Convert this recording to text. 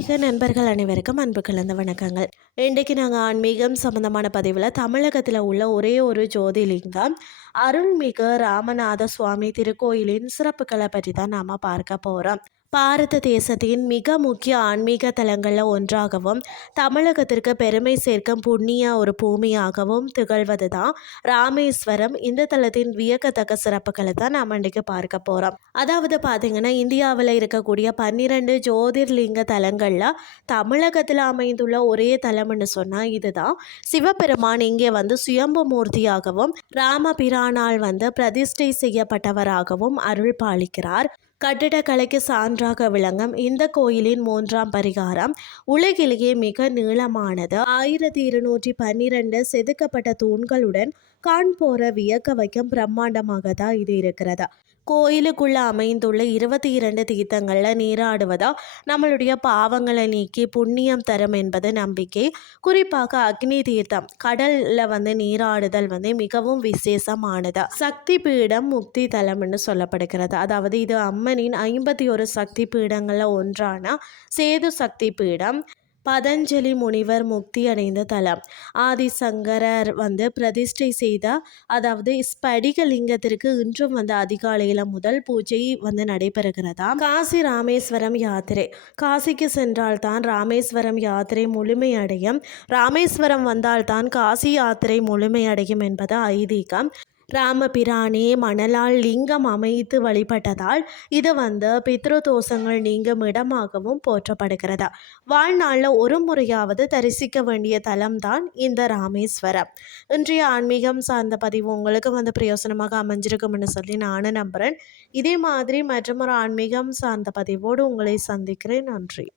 ஆன்மீக நண்பர்கள் அனைவருக்கும் அன்பு கலந்த வணக்கங்கள். இன்றைக்கு நாங்கள் ஆன்மீகம் சம்பந்தமான பதிவில் தமிழகத்தில் உள்ள ஒரே ஒரு ஜோதிலிங்கம் அருள்மிகு ராமநாத சுவாமி திருக்கோயிலின் சிறப்புகளை பற்றி தான் நாம் பார்க்க போகிறோம். பாரத தேசத்தின் மிக முக்கிய ஆன்மீக தலங்களில் ஒன்றாகவும் தமிழகத்திற்கு பெருமை சேர்க்கும் புண்ணிய ஒரு பூமியாகவும் திகழ்வது தான் ராமேஸ்வரம். இந்த தலத்தின் வியக்கத்தக்க சிறப்புகளை தான் நாம் இன்றைக்கு பார்க்க போகிறோம். அதாவது பார்த்திங்கன்னா, இந்தியாவில் இருக்கக்கூடிய 12 ஜோதிர்லிங்க தலங்களில் தமிழகத்தில் அமைந்துள்ள ஒரே தலம்னு சொன்னால் இதுதான். சிவபெருமான் இங்கே சுயம்பு மூர்த்தியாகவும் ராமபிரானால் பிரதிஷ்டை செய்யப்பட்டவராகவும் அருள் பாலிக்கிறார். கட்டிடக்கலைக்கு சான்றாக விளங்கும் இந்த கோயிலின் 3ஆம் பரிகாரம் உலகிலேயே மிக நீளமானது. 1212 செதுக்கப்பட்ட தூண்களுடன் காண்போரை வியக்க வைக்கும் பிரம்மாண்டமாக தான் இது இருக்கிறது. கோயிலுக்குள்ள அமைந்துள்ள 22 தீர்த்தங்களில் நீராடுவதா நம்மளுடைய பாவங்களை நீக்கி புண்ணியம் தரும் என்பது நம்பிக்கை. குறிப்பாக அக்னி தீர்த்தம் கடல்ல நீராடுதல் மிகவும் விசேஷமானது. சக்தி பீடம் முக்தி தலம்னு சொல்லப்படுகிறது. அதாவது இது அம்மனின் 51 சக்தி பீடங்களில் ஒன்றான சேது சக்தி பீடம். பதஞ்சலி முனிவர் முக்தி அடைந்த தலம். ஆதிசங்கரர் பிரதிஷ்டை செய்த அதாவது ஸ்படிகலிங்கத்திற்கு இன்றும் அதிகாலையில் முதல் பூஜை நடைபெறுகிறதா. காசி ராமேஸ்வரம் யாத்திரை. காசிக்கு சென்றால்தான் ராமேஸ்வரம் யாத்திரை முழுமையடையும். ராமேஸ்வரம் வந்தால்தான் காசி யாத்திரை முழுமையடையும் என்பது ஐதீகம். ராமபிரானே மணலால் லிங்கம் அமைத்து வழிபட்டதால் இது பித்ரு தோஷங்கள் நீங்கும் இடமாகவும் போற்றப்படுகிறது. வாழ்நாளில் ஒரு முறையாவது தரிசிக்க வேண்டிய தலம்தான் இந்த ராமேஸ்வரம். இன்றைய ஆன்மீகம் சார்ந்த பதிவு உங்களுக்கு பிரயோசனமாக அமைஞ்சிருக்கும்னு சொல்லி நானும் நம்புகிறேன். இதே மாதிரி மற்றொரு ஆன்மீகம் சார்ந்த பதிவோடு உங்களை சந்திக்கிறேன். நன்றி.